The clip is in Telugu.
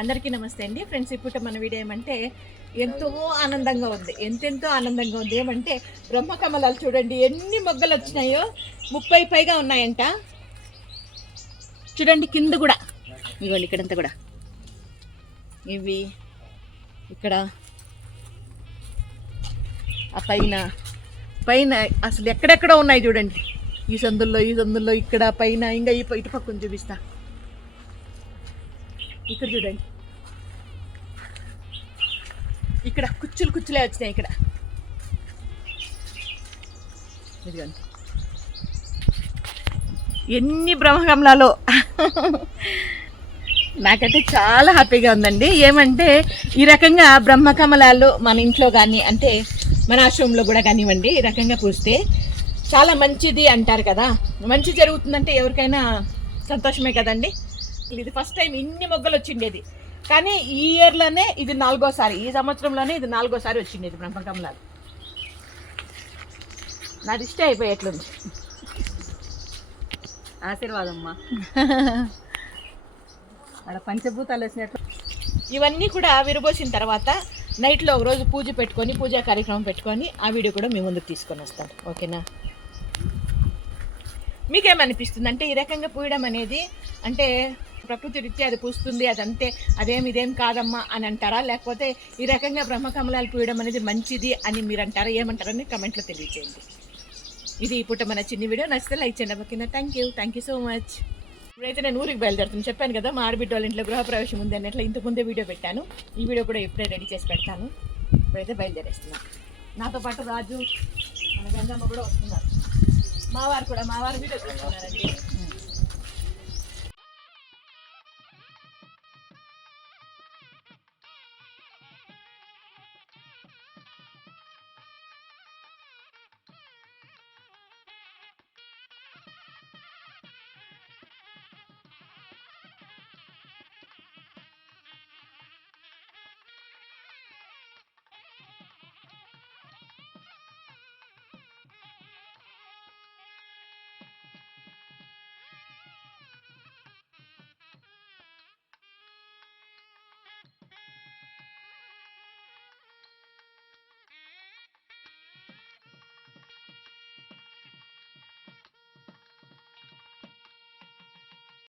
అందరికీ నమస్తే అండి ఫ్రెండ్స్. ఇప్పుడు మన వీడియో ఏమంటే ఎంతో ఆనందంగా ఉంది, ఎంతెంతో ఆనందంగా ఉంది. ఏమంటే బ్రహ్మకమలాలు చూడండి ఎన్ని మొగ్గలు వచ్చినాయో, 30 పైగా ఉన్నాయంట. చూడండి కింద కూడా, ఇవ్వండి ఇక్కడంతా కూడా ఇవి, ఇక్కడ ఆ పైన పైన అసలు ఎక్కడెక్కడో ఉన్నాయి చూడండి. ఈ సందుల్లో ఇక్కడ పైన ఇంకా ఇటు పక్కన చూపిస్తా. ఇక్కడ చూడండి, ఇక్కడ కుచ్చులే వచ్చినాయి. ఇక్కడ ఇదిగోండి ఎన్ని బ్రహ్మకమలాలో. నాకైతే చాలా హ్యాపీగా ఉందండి. ఏమంటే ఈ రకంగా బ్రహ్మకమలాలు మన ఇంట్లో కానీ, అంటే మన ఆశ్రమంలో కూడా కానివ్వండి, ఈ రకంగా పూస్తే చాలా మంచిది అంటారు కదా. మంచి జరుగుతుందంటే ఎవరికైనా సంతోషమే కదండి. ఇది ఫస్ట్ టైం ఇన్ని మొగ్గలు వచ్చిండేది, కానీ ఈ ఇయర్లోనే ఇది 4వ సారి, ఈ సంవత్సరంలోనే ఇది 4వ సారి వచ్చిండేది బ్రహ్మకమలాలు. నాది ఇష్టం అయిపోయేట్లుంది. ఆశీర్వాదమ్మా. అక్కడ పంచభూతాలు వేసినట్లు. ఇవన్నీ కూడా విరబోసిన తర్వాత నైట్లో ఒకరోజు పూజ పెట్టుకొని, పూజా కార్యక్రమం పెట్టుకొని ఆ వీడియో కూడా మీ ముందుకు తీసుకొని వస్తాను. ఓకేనా? మీకేమనిపిస్తుంది అంటే ఈ రకంగా పూయడం అనేది, అంటే ప్రకృతి రీత్యా అది పూస్తుంది, అదంతే, ఇదేం కాదమ్మా అని అంటారా, లేకపోతే ఈ రకంగా బ్రహ్మకమలాలు పూయడం అనేది మంచిది అని మీరు అంటారా, ఏమంటారని కమెంట్లో తెలియజేయండి. ఇది ఇప్పుడు మన చిన్న వీడియో. నచ్చితే లైక్ చేయండి. ఓకేనా? Thank you so much. ఇప్పుడైతే నేను ఊరికి బయలుదేరుతాను. చెప్పాను కదా మా ఆడబిడ్డ వాళ్ళ ఇంట్లో గృహప్రవేశం ఉంది అన్నట్లు ఇంతకుముందే వీడియో పెట్టాను. ఈ వీడియో కూడా ఎప్పుడే రెడీ చేసి పెడతాను. ఇప్పుడైతే బయలుదేరేస్తున్నాను. నాతో పాటు రాజు, మన గంగమ్మ కూడా వస్తున్నారు. మా వారు వీడియో చూస్తున్నారండి.